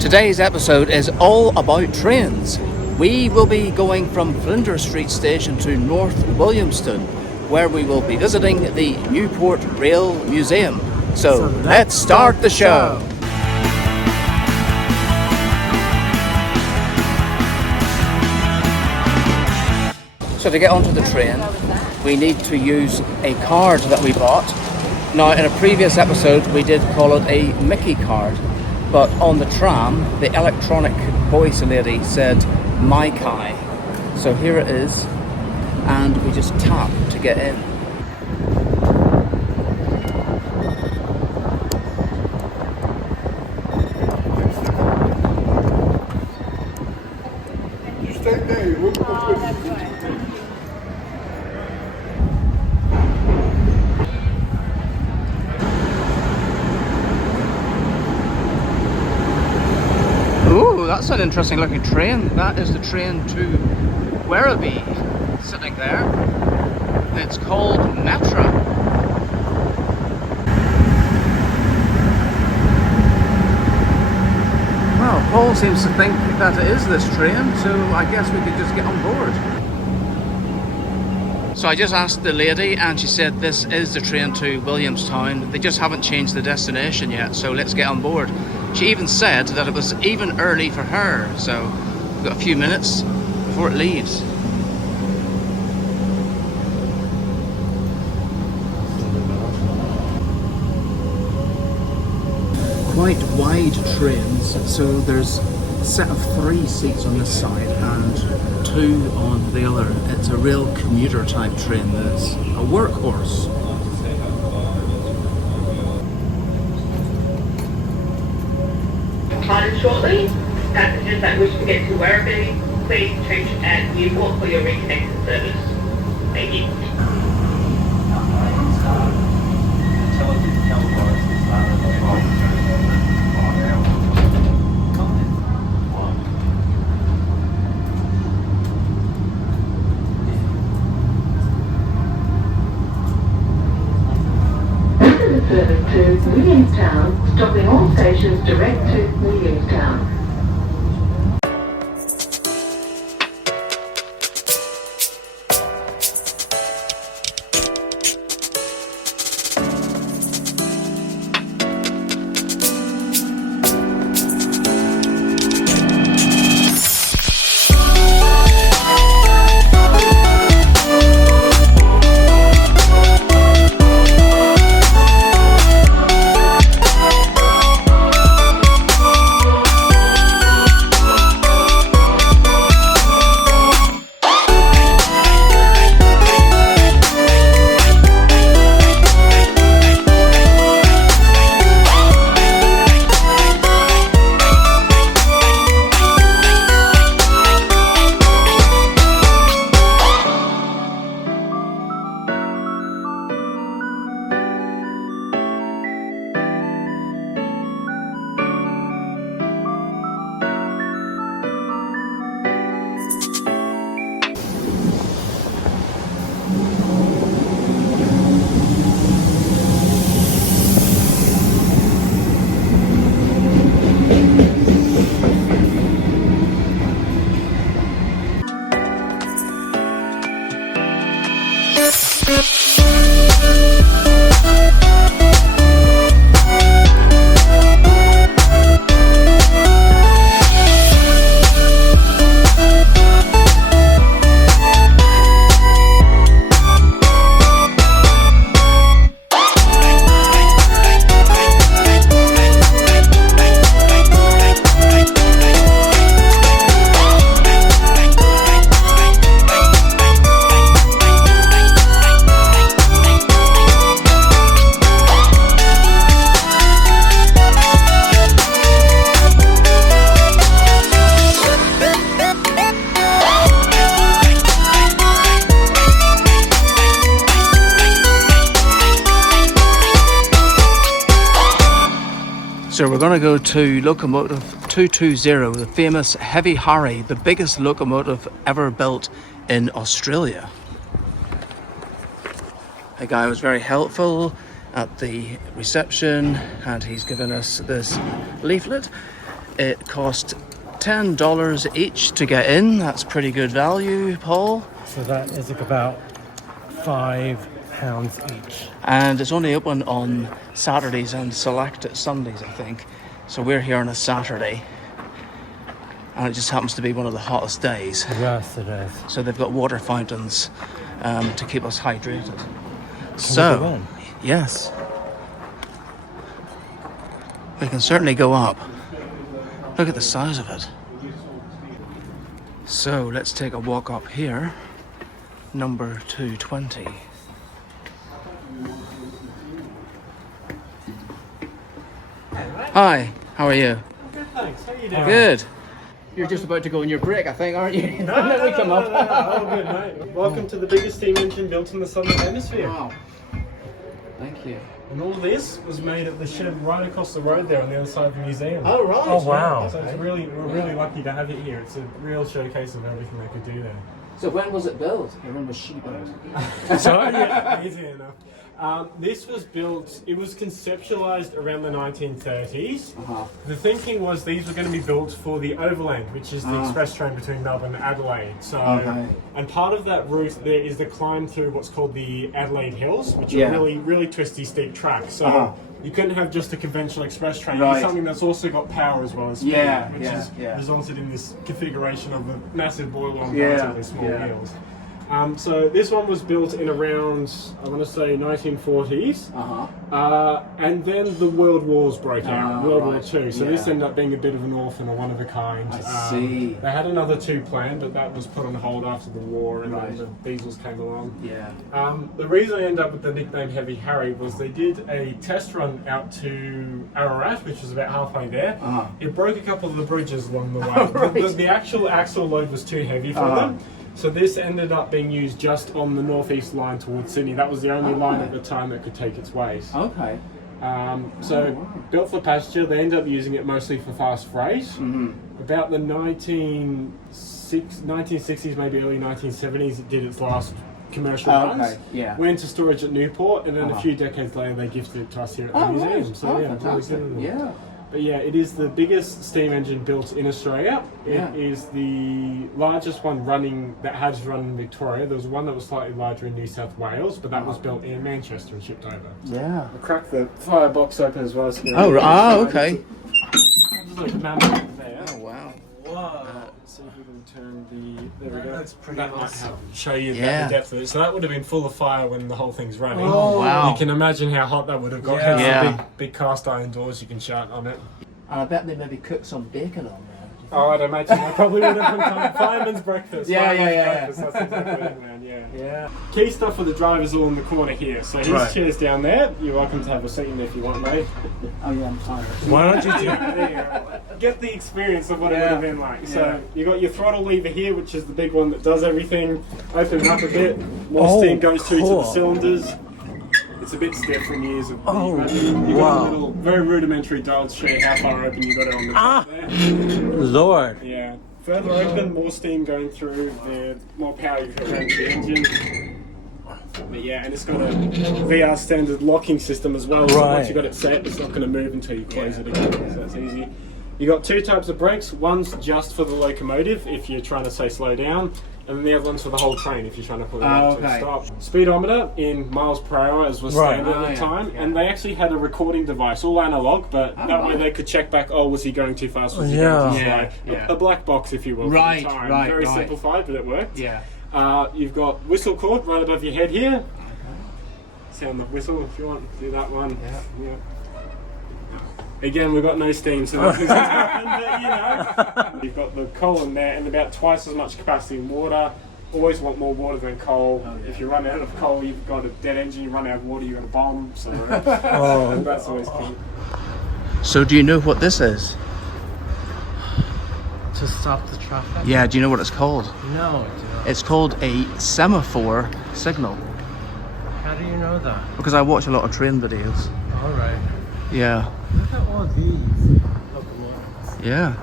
Today's episode is all about trains. We will be going from Flinders Street Station to North Williamstown, where we will be visiting the Newport Railway Museum. So let's start the show. So to get onto the train, we need to use a card that we bought. Now, in a previous episode, we did call it a Mickey card, but on the tram, the electronic voice lady said My Kai. So here it is, and we just tap to get in. Ooh, that's an interesting looking train. That is the train to Werribee, sitting there. It's called Metra. Well, Paul seems to think that it is this train, so I guess we could just get on board. So I just asked the lady and she said this is the train to Williamstown. They just haven't changed the destination yet, so let's get on board. She even said that it was even early for her, so we've got a few minutes before it leaves. Quite wide trains, so there's a set of 3 seats on this side and 2 on the other. It's a real commuter type train, this. A workhorse. Shortly, passengers that wish to get to Werribee, please change at Newport for your reconnected service. Thank you. Service to Williamstown, stopping all stations direct to Williamstown. So we're going to go to Locomotive 220, the famous Heavy Harry, the biggest locomotive ever built in Australia. The guy was very helpful at the reception and he's given us this leaflet. It cost $10 each to get in. That's pretty good value, Paul. So that is like about £5 each. And it's only open on Saturdays and select Sundays, I think. So we're here on a Saturday. And it just happens to be one of the hottest days. Yes, it is. So they've got water fountains to keep us hydrated. Can So, we go in? yes. We can certainly go up. Look at the size of it. So let's take a walk up here. Number 220. Hi, how are you? Good, thanks. How are you doing? Good. You're just about to go on your break, I think, aren't you? No, And then we come up. All good, mate. Welcome to the biggest steam engine built in the Southern Hemisphere. Wow. Thank you. And all this was made at the shed right across the road there on the other side of the museum. Oh, right. Oh, wow. So it's we're really lucky to have it here. It's a real showcase of everything they could do there. So when was it built? When was she built? Sorry, yeah, easy enough. This was built, it was conceptualized around the 1930s. Uh-huh. The thinking was these were going to be built for the Overland, which is the express train between Melbourne and Adelaide. So, and part of that route there is the climb through what's called the Adelaide Hills, which are really, really twisty, steep tracks. So you couldn't have just a conventional express train. Right. It's something that's also got power as well as speed, which has yeah. resulted in this configuration of a massive boiler on relatively small wheels. So this one was built in around, I want to say, 1940s. And then the World Wars broke out, World War II. So this ended up being a bit of an orphan or one of a kind. I see. They had another two planned, but that was put on hold after the war, and then the diesels came along. The reason I ended up with the nickname Heavy Harry was they did a test run out to Ararat, which was about halfway there. It broke a couple of the bridges along the way. The actual axle load was too heavy for them. So this ended up being used just on the northeast line towards Sydney. That was the only line at the time that could take its weight. Okay. Built for passenger, they ended up using it mostly for fast freight. About the 1960s, maybe early 1970s, it did its last commercial runs. Went to storage at Newport, and then a few decades later they gifted it to us here at the museum. Right. So Fantastic. really But yeah, it is the biggest steam engine built in Australia. It is the largest one running that has run in Victoria. There was one that was slightly larger in New South Wales, but that was built in Manchester and shipped over. Yeah. I'll crack the firebox open as well. So Okay. There's like a mammoth there. Oh, wow. Whoa. See if we can turn the... There we go. That's pretty That might awesome. help show you the depth of it. So that would have been full of fire when the whole thing's running. Oh, wow. You can imagine how hot that would have got. Yeah. There's some big cast iron doors you can shut on it. And I bet they maybe cook some bacon on there. Oh, I'd imagine I probably would have done fireman's breakfast. Yeah. Breakfast, that's exactly it, man, yeah. Key stuff for the driver's all in the corner here. So his chair's down there. You're welcome to have a seat in there if you want, mate. Oh yeah, I'm tired. Why don't you get the experience of what it would have been like. So you got your throttle lever here, which is the big one that does everything. Open it up a bit. More steam goes through to the cylinders. It's a bit stiff from years of you got a little, very rudimentary dial to show you how far open you got it on the top there. Lord. Yeah. Further open, more steam going through, the more power you can run to the engine. But yeah, and it's got a VR standard locking system as well. So once you've got it set, it's not going to move until you close it again. So that's easy. You got two types of brakes. One's just for the locomotive if you're trying to say slow down, and then the other one's for the whole train if you're trying to put it up to stop. Speedometer in miles per hour as was standard at the time, and they actually had a recording device, all analog, but that way they could check back. Oh, was he going too fast? Was he going too slow? A black box, if you will. For the time. Very simplified, but it worked. You've got whistle cord right above your head here. Sound the whistle if you want. Do that one. Again, we've got no steam, so nothing's going to happen, but you know. You've got the column there and about twice as much capacity in water. Always want more water than coal. If you run out of coal, you've got a dead engine. You run out of water, you've got a bomb. So that's always key. So do you know what this is? To stop the traffic? Yeah, do you know what it's called? No, I do not. It's called a semaphore signal. How do you know that? Because I watch a lot of train videos. Alright. Yeah. Look at all these locomotives. Yeah.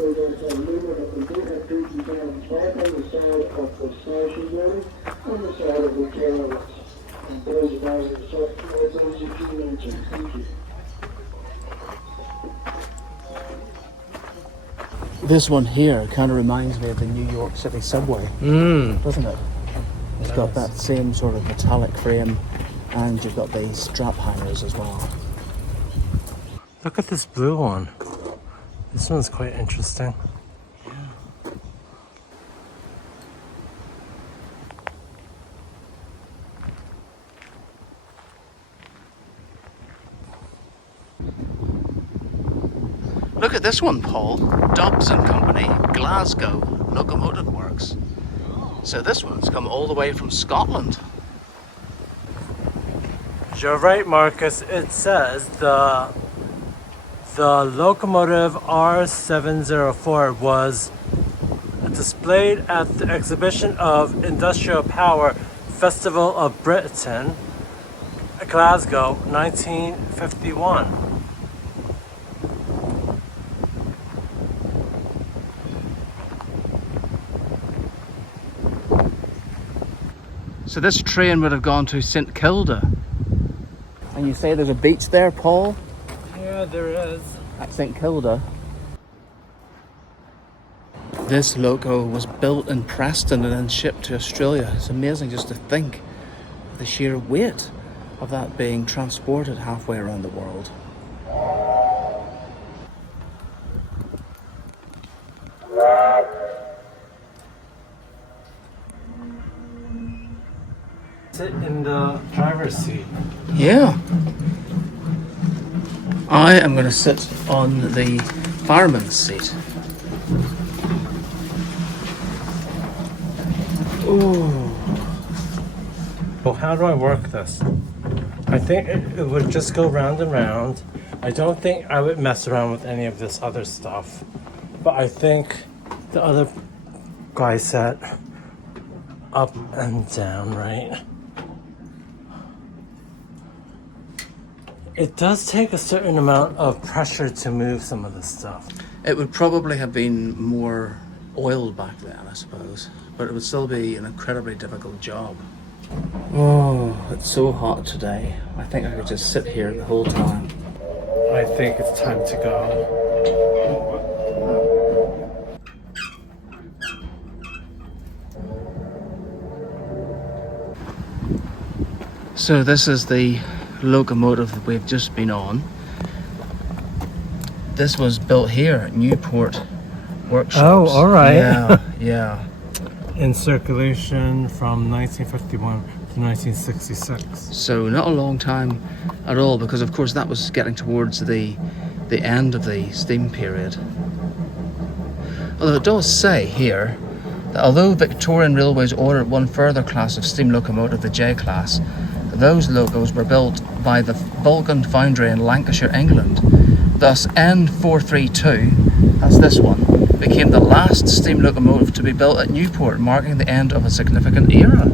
There's also a limit that we do have 50,000 both on the side of the station building and the side of the carriage. And those are those you can mention. Thank you. This one here kind of reminds me of the New York City subway, doesn't it? It's got that same sort of metallic frame, and you've got these strap hangers as well. Look at this blue one. This one's quite interesting. Look at this one, Paul. Dobbs and Company, Glasgow Locomotive Works. So this one's come all the way from Scotland. You're right, Marcus. It says the locomotive R704 was displayed at the exhibition of Industrial Power Festival of Britain, Glasgow, 1951. So this train would have gone to St Kilda. And you say there's a beach there, Paul? Yeah, there is. At St Kilda. This loco was built in Preston and then shipped to Australia. It's amazing just to think of the sheer weight of that being transported halfway around the world. Sit in the driver's seat. Yeah. I am going to sit on the fireman's seat. Ooh. Well, how do I work this? I think it would just go round and round. I don't think I would mess around with any of this other stuff. But I think the other guy said up and down, right? It does take a certain amount of pressure to move some of this stuff. It would probably have been more oiled back then, I suppose. But it would still be an incredibly difficult job. Oh, it's so hot today. I think I could just sit here the whole time. I think it's time to go. So this is the locomotive that we've just been on. This was built here at Newport Workshops. Oh, all right. Yeah, yeah. In circulation from 1951 to 1966. So not a long time at all, because of course that was getting towards the end of the steam period. Although it does say here that although Victorian Railways ordered one further class of steam locomotive, the J class, those locos were built by the Vulcan Foundry in Lancashire, England. Thus N432, that's this one, became the last steam locomotive to be built at Newport, marking the end of a significant era.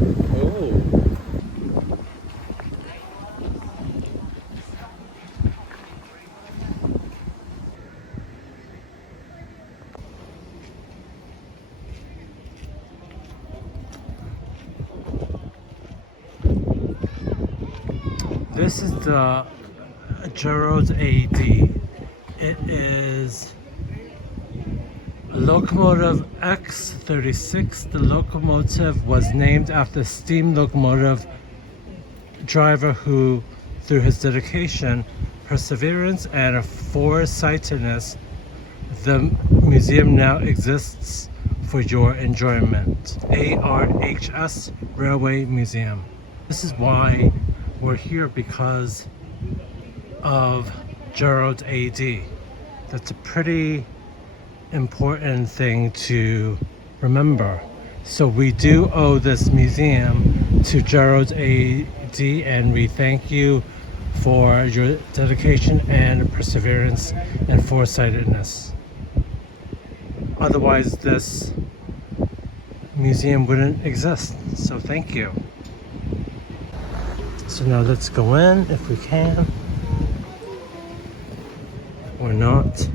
This is the Gerald AD. It is a locomotive X36. The locomotive was named after steam locomotive driver who, through his dedication, perseverance, and foresightedness, the museum now exists for your enjoyment. ARHS Railway Museum. This is why we're here, because of Gerald AD. That's a pretty important thing to remember. So we do owe this museum to Gerald AD, and we thank you for your dedication and perseverance and foresightedness. Otherwise, this museum wouldn't exist. So thank you. So now let's go in if we can, or not.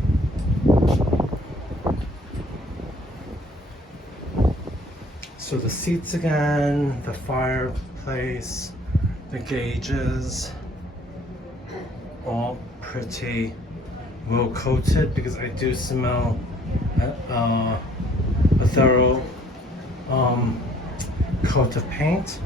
So the seats again, the fireplace, the gauges, all pretty well coated because I do smell a thorough coat of paint.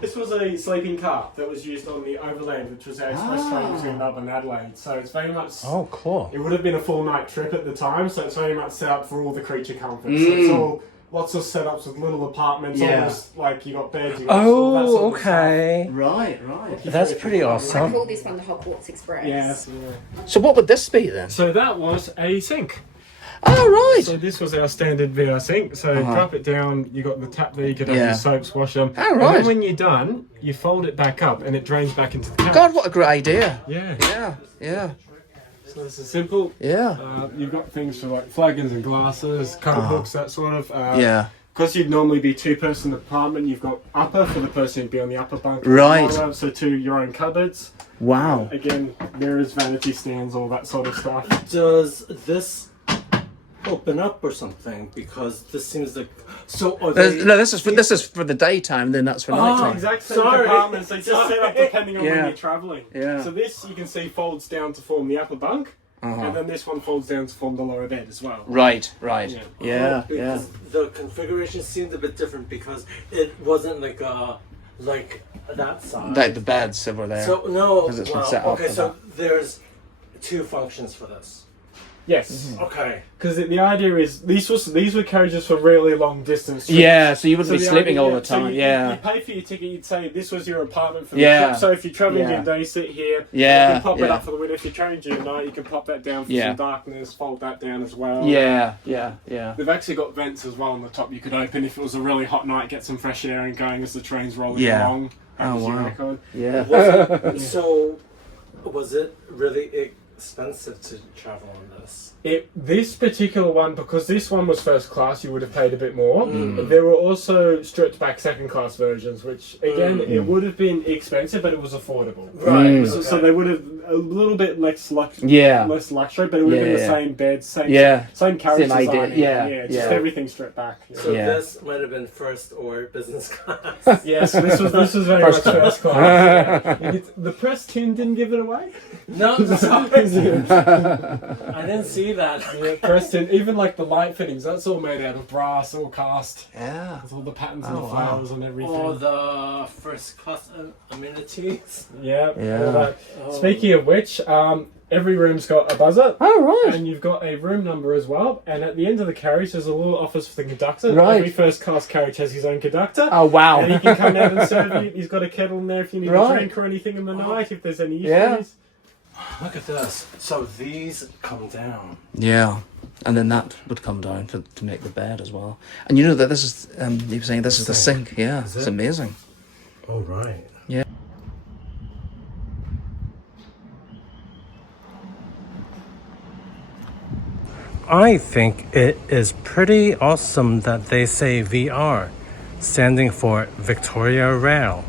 This was a sleeping car that was used on the Overland, which was our express train between Melbourne and Adelaide. So it's very much... Oh, cool. It would have been a 4-night trip at the time, so it's very much set up for all the creature comforts. So it's all lots of setups with little apartments, almost like you got beds, you got all that sort of okay. Right. That's pretty I awesome. call this one the Hogwarts Express. Yes. So what would this be then? So that was a sink. Oh, right. So this was our standard VR sink. So drop it down, you got the tap there, you could have your soaps, wash them. Oh, right. And then when you're done, you fold it back up and it drains back into the carriage. God, what a great idea. Yeah. So this is simple. Yeah. You've got things for like flagons and glasses, coat hooks, that sort of. Because you'd normally be 2-person apartment, you've got upper for the person who'd be on the upper bunk. Right. So 2 your own cupboards. Wow. Again, mirrors, vanity stands, all that sort of stuff. Does this open up or something? Because this seems like No, this is for the daytime. Then that's for nighttime. Exact same apartments. They just set up depending on when you're travelling. Yeah. So this you can see folds down to form the upper bunk, and then this one folds down to form the lower bed as well. Right. Yeah. because the configuration seemed a bit different because it wasn't like that size. Like the beds over there. So no, Because it's been set up okay. for So there's 2 functions for this. Yes. Okay. Because the idea is these were carriages for really long distance trips. Yeah, so you wouldn't be the sleeping idea- all the so time. you pay for your ticket, you'd say this was your apartment for the Yeah. trip. So if you're travelling Yeah. during the day, sit here. Yeah, You can pop it yeah. up for the window. If you're travelling during the night, you can pop that down for Yeah. some darkness, fold that down as well. Yeah. They've actually got vents as well on the top you could open if it was a really hot night, get some fresh air in going as the train's rolling Yeah. along. That was your wow. record. Yeah. So was it really expensive to travel on this? This particular one, because this one was first class, you would have paid a bit more. There were also stripped back second class versions, which again, it would have been expensive, but it was affordable. Right. So they would have a little bit less luxury, Yeah. but it would have been the Yeah. same bed, same carriage Same idea. design. Yeah. Just Yeah. everything stripped back. So Yeah. this might have been first or business class. Yes, this was very much first class. Yeah. The press tin didn't give it away. No, sorry. I didn't see that. Yeah, press tin, even like the light fittings, that's all made out of brass, all cast. Yeah. With all the patterns and the flowers and everything. All the first class amenities. Yeah. Yeah. All that. Speaking of which, every room's got a buzzer. Oh, right. And you've got a room number as well. And at the end of the carriage, there's a little office for the conductor. Right. Every first class carriage has his own conductor. Oh, wow. And he can come out and serve you. He's got a kettle in there if you need a Right. drink or anything in the night, if there's any issues. Yeah. Look at this. So these come down. Yeah. And then that would come down to make the bed as well. And you know that this is, you were saying this is the sink. Yeah. Is It's it? amazing. Oh, right. Yeah. I think it is pretty awesome that they say VR, standing for Victoria Rail.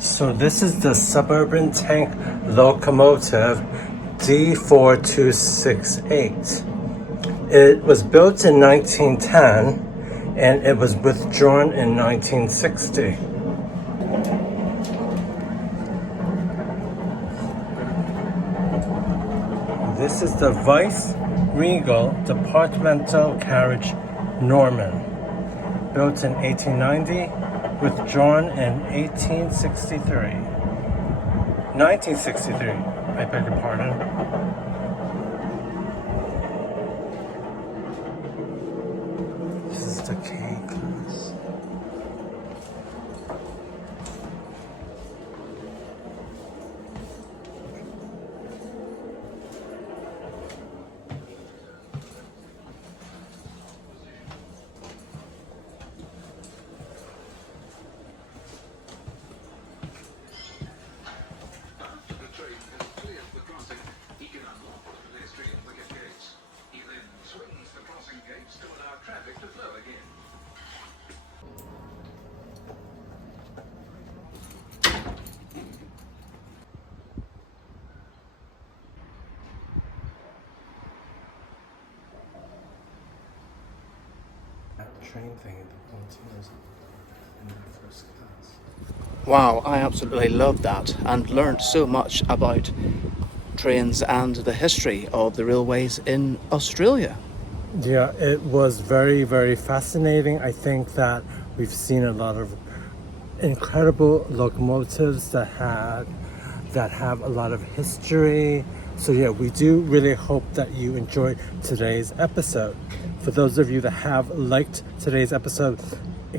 So this is the suburban tank locomotive D4268. It was built in 1910 and it was withdrawn in 1960. This is the Vice Regal Departmental Carriage Norman, built in 1890, withdrawn in 1963. I beg your pardon. This is the K class. train thing that continues in the first class. Wow, I absolutely loved that and learnt so much about trains and the history of the railways in Australia. Yeah, it was very, very fascinating. I think that we've seen a lot of incredible locomotives that have a lot of history. So yeah, we do really hope that you enjoyed today's episode. For those of you that have liked today's episode,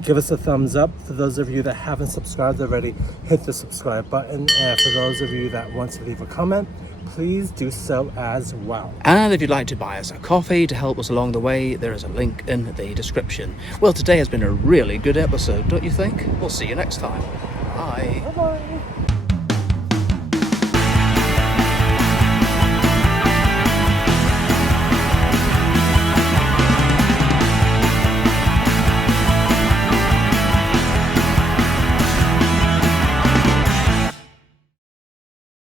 give us a thumbs up. For those of you that haven't subscribed already, hit the subscribe button. And for those of you that want to leave a comment, please do so as well. And if you'd like to buy us a coffee to help us along the way, there is a link in the description. Well, today has been a really good episode, don't you think? We'll see you next time. Bye. Bye-bye.